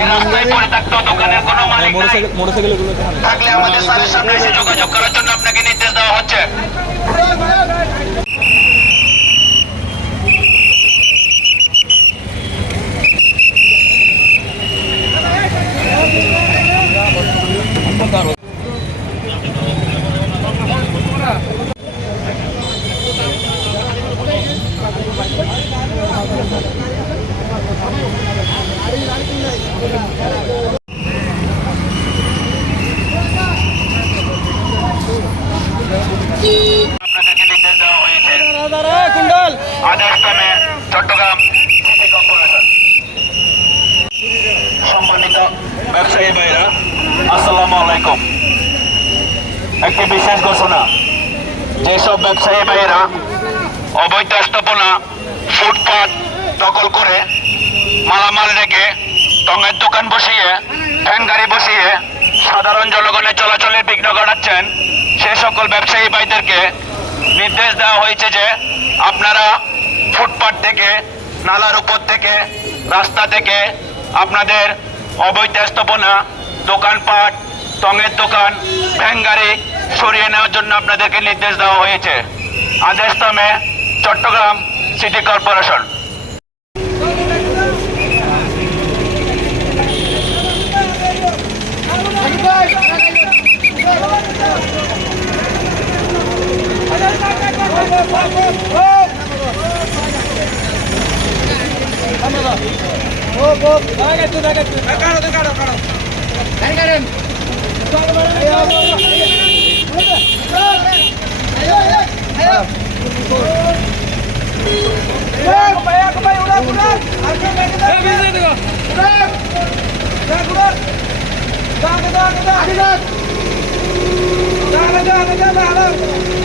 এই রাস্তায় পরিত্যক্ত দোকানের কোনো মালিক নাই। মোটরসাইকেলগুলো থাকলে আমাদের স্যারের সামনে এসে যোগাযোগ করার জন্য আপনাকে নির্দেশ দেওয়া হচ্ছে। আপনাদেরকে নির্দেশ দেওয়া হয়েছে আদেশক্রমে চট্টগ্রাম সিটি কর্পোরেশন। সম্মানিত ব্যবসায়ী ভাইরা, আসসালামু আলাইকুম। একটি বিশেষ ঘোষণা, যেসব ব্যবসায়ী ভাইয়েরা অবৈধ স্থাপনা ফুটপাত দখল করে মালামাল রেখে টঙের দোকান বসিয়ে ভ্যান গাড়ি বসিয়ে সাধারণ জনগণের চলাচলের বিঘ্ন ঘটাচ্ছেন, সে সকল ব্যবসায়ী ভাইদেরকে নির্দেশ দেওয়া হয়েছে যে আপনারা ফুটপাত থেকে, নালার উপর থেকে, রাস্তা থেকে আপনাদের অবৈধ স্থাপনা, দোকানপাট, টঙের দোকান, ভ্যান গাড়ি সরিয়ে নেওয়ার জন্য আপনাদেরকে নির্দেশ দেওয়া হয়েছে আদেশক্রমে চট্টগ্রাম সিটি কর্পোরেশন। Jangan